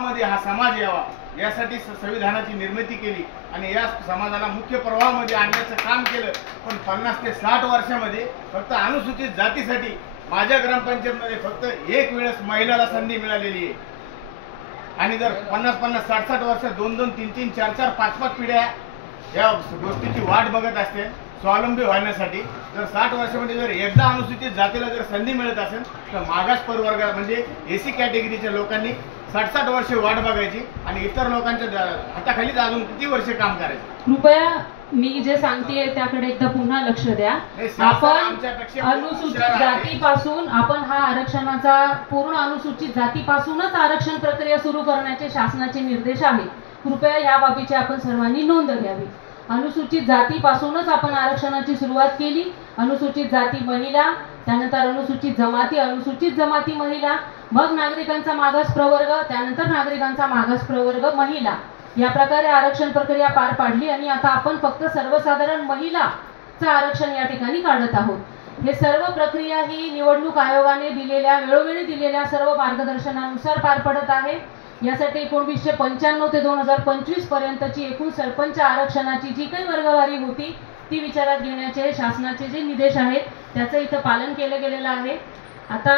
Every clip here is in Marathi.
प्रवाहामध्ये हा समाज यावा यासाठी संविधानाची निर्मिती केली आणि या समाजाला मुख्य प्रवाहामध्ये आणण्याचं काम केलं। पण 50 ते 60 वर्षामध्ये फक्त अनुसूचित जातीसाठी माझ्या ग्रामपंचायतमध्ये फक्त एक वेळेस महिलाला संधी मिळालेली आहे। आणि जर 50-50, 60-60 वर्ष 2-2, 3-3, 4-4, 5-5 पिढ्या या गोष्टीची वाट बघत असते स्वावलंबी होण्यासाठी, जर 60 वर्षामध्ये जर एकदा अनुसूचित जातीला जर संधी मिळत असेल तर मागास प्रवर्ग म्हणजे एसी कॅटेगरीच्या लोकांनी 60-60 वर्षे वाट बघायची आणि इतर लोकांच्या हाताखालीच अजून किती वर्षे काम करायचं। कृपया मी जे सांगतेय त्याकडे एकदा पुन्हा लक्ष द्या। आपण अनुसूचित जातीपासून आपण हा आरक्षणाचा पूर्ण अनुसूचित जातीपासूनच आरक्षण प्रक्रिया सुरू करण्याचे शासनाचे निर्देश आहेत। कृपया या बाबीची आपण सर्वांनी नोंद घ्यावी। अनुसूचित जातीपासूनच आपण आरक्षणाची सुरुवात केली। अनुसूचित जाती महिला, त्यानंतर अनुसूचित जमाती महिला, मग नागरिकांचा मागास प्रवर्ग, त्यानंतर नागरिकांचा मागास प्रवर्ग महिला, या प्रकारे आरक्षण प्रक्रिया पार पाडली आणि आता आपण फक्त सर्वसाधारण महिलाचं आरक्षण या ठिकाणी काढत आहोत। हे सर्व प्रक्रिया ही निवडणूक आयोगाने वेळोवेळी दिलेल्या सर्व मार्गदर्शनानुसार पार पडत आहे। यासाठी 1995 ते 2025 पर्यंतची एकूण सरपंच आरक्षणाची जी काही वर्गवारी होती ती विचारात घेण्याचे शासनाचे जे निर्देश आहेत त्याचं इथं पालन केलं गेलेलं आहे। आता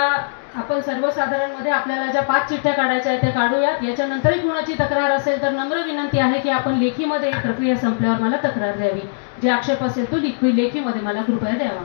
आपण सर्वसाधारणमध्ये आपल्याला ज्या 5 चिठ्ठ्या काढायच्या आहेत त्या काढूयात। याच्यानंतरही कुणाची तक्रार असेल तर नम्र विनंती आहे की आपण लेखीमध्ये प्रक्रिया संपल्यावर मला तक्रार द्यावी। जे आक्षेप असेल तो लेखीमध्ये मला कृपया द्यावा।